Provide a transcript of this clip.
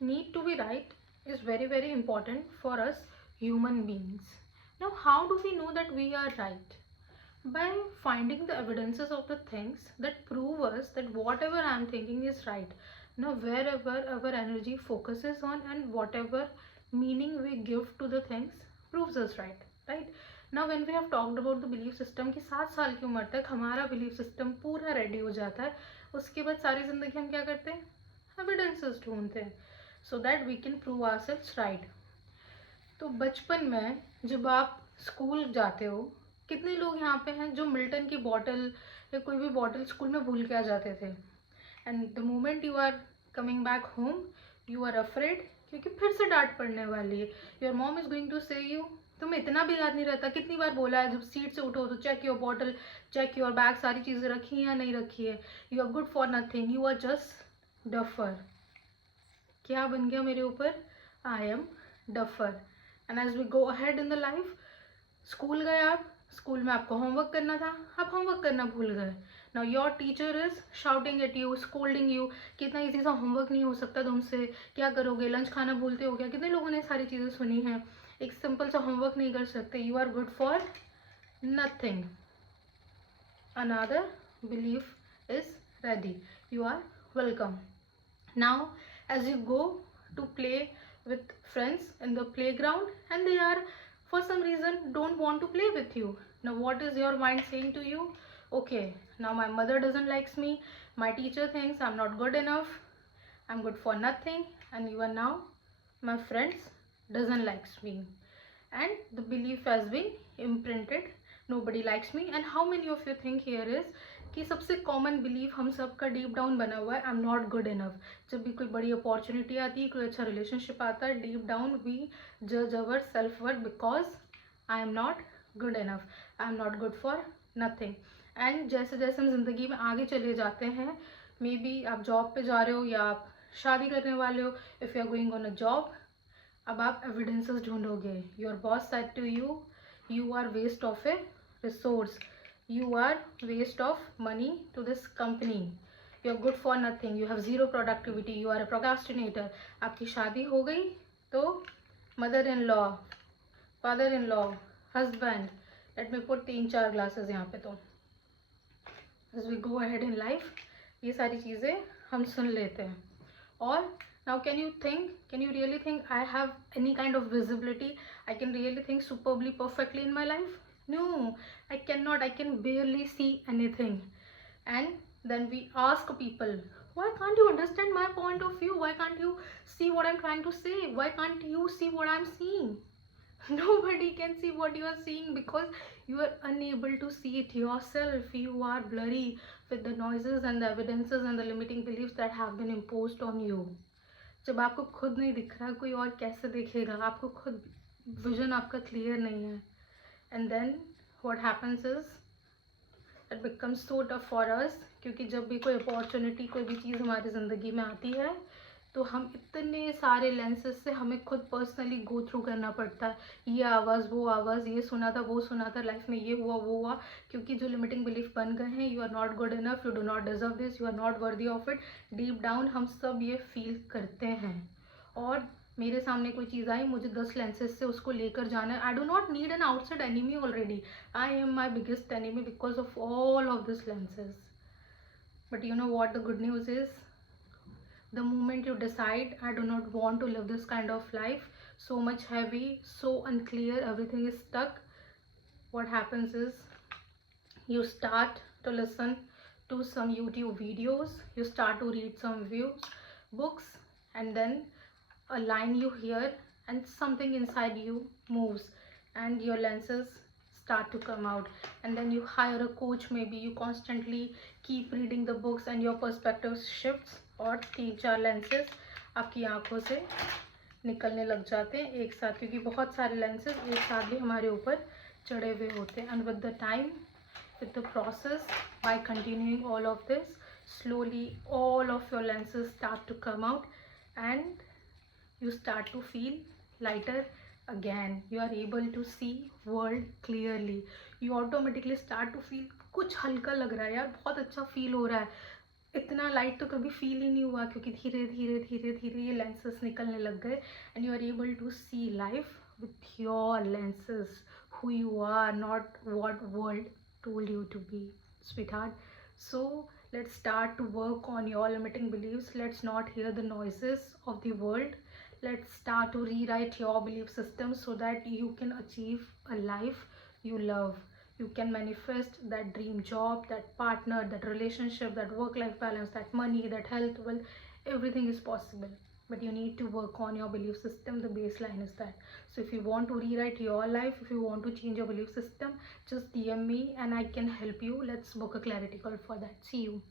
Need to be right is very, very important for us human beings. Now, how do we know that we are right? By finding the evidences of the things that prove us that whatever I am thinking is right. Now, wherever our energy focuses on and whatever meaning we give to the things proves us right. Right? Now, when we have talked about the belief system कि 7 साल की उम्र तक हमारा belief system पूरा ready हो जाता है, उसके बाद सारी ज़िंदगी हम क्या करते हैं? Evidences ढूंढते हैं, so that we can prove ourselves right. तो बचपन में जब आप स्कूल जाते हो, कितने लोग यहाँ पे हैं जो मिल्टन की बॉटल या कोई भी बॉटल स्कूल में भूल के आ जाते थे, and the moment you are coming back home you are afraid, क्योंकि फिर से डांट पड़ने वाली है. Your mom is going to say you, तुम्हें इतना भी याद नहीं रहता कितनी बार बोला है जब सीट से उठो तो check your bottle, check your bag, सारी चीज़ें रखी हैं या नहीं रखी है. You are good for nothing, you are just duffer. क्या बन गया मेरे ऊपर? I am duffer. And as we go ahead in the life, school गए आप, स्कूल में आपको होमवर्क करना था, आप होमवर्क करना भूल गए. Now your teacher is shouting at you, scolding you कि इतना ईजी सा होमवर्क नहीं हो सकता तुमसे, क्या करोगे, लंच खाना भूलते हो क्या. कितने लोगों ने सारी चीज़ें सुनी हैं. एक सिंपल सा होमवर्क नहीं कर सकते, you are good for nothing. Another belief is ready, you are welcome. Now, as you go to play with friends in the playground and they are for some reason don't want to play with you. Now, what is your mind saying to you? Okay, now my mother doesn't likes me, my teacher thinks I'm not good enough, I'm good for nothing, and even now my friends doesn't likes me, and the belief has been imprinted, nobody likes me. And how many of you think here is कि सबसे common belief हम सब का deep down बना हुआ है, I am not good enough. जब भी कोई बड़ी अपॉर्चुनिटी आती है, कोई अच्छा रिलेशनशिप आता है, डीप डाउन वी जज our self worth because I am not good enough, I am not good for nothing. And जैसे जैसे हम जिंदगी में आगे चले जाते हैं, मे बी आप जॉब पे जा रहे हो या आप शादी करने वाले हो, if you are going on a job, अब आप एविडेंसेस ढूंढोगे. Your boss said to you, you are waste of a resource, you are waste of money to this company, you are good for nothing, you have zero productivity, you are a procrastinator. आपकी शादी हो गई तो mother in law, father in law, husband, let me put 3-4 glasses यहाँ पे. तो as we go ahead in life ये सारी चीज़ें हम सुन लेते हैं. और now can you think, can you really think I have any kind of visibility, I can really think superbly perfectly in my life? No, I cannot, I can barely see anything. And then we ask people, why can't you understand my point of view, why can't you see what I'm trying to say, why can't you see what I'm seeing? Nobody can see what you are seeing because you are unable to see it yourself. You are blurry with the noises and the evidences and the limiting beliefs that have been imposed on you. जब आपको खुद नहीं दिख रहा, कोई और कैसे देखेगा. आपको खुद विजन आपका क्लियर नहीं है. And then what happens is it becomes so tough for us, क्योंकि जब भी कोई अपॉर्चुनिटी, कोई भी चीज़ हमारी ज़िंदगी में आती है तो हम इतने सारे लेंसेज से हमें खुद पर्सनली गो थ्रू करना पड़ता है. ये आवाज़, वो आवाज़, ये सुना था, वो सुना था, लाइफ में ये हुआ, वो हुआ, क्योंकि जो लिमिटिंग बिलीफ बन गए हैं, you are not good enough, you do not deserve this, you are not worthy of it. Deep down हम सब ये फील करते हैं. और मेरे सामने कोई चीज़ आई, मुझे 10 लेंसेज से उसको लेकर जाना है. I do not need an outside enemy already, I am my biggest enemy because of all of this lenses. But you know what the good news is, the moment you decide I do not want to live this kind of life, so much heavy, so unclear, everything is stuck, what happens is you start to listen to some YouTube videos, you start to read some views, books, and then a line you hear and something inside you moves and your lenses start to come out. And then you hire a coach, maybe you constantly keep reading the books and your perspective shifts, और 3-4 lenses आपकी आंखों से निकलने लग जाते हैं एक साथ, क्योंकि बहुत सारे लेंसेज एक साथ भी हमारे ऊपर चढ़े हुए होते हैं. And with the time, with the process, by continuing all of this, slowly all of your lenses start to come out and you start to feel lighter again. You are able to see world clearly. You automatically start to feel कुछ हल्का लग रहा है यार, बहुत अच्छा feel हो रहा है. इतना लाइट तो कभी फील ही नहीं हुआ, क्योंकि धीरे धीरे धीरे धीरे ये लेंसेस निकलने लग गए and you are able to see life with your lenses, who you are, not what world told you to be, sweetheart. So let's start to work on your limiting beliefs. Let's not hear the noises of the world. Let's start to rewrite your belief system so that you can achieve a life you love. You can manifest that dream job, that partner, that relationship, that work life balance, that money, that health. Well, everything is possible, but you need to work on your belief system. The baseline is that. So if you want to rewrite your life, if you want to change your belief system, just DM me and I can help you. Let's book a clarity call for that. See you.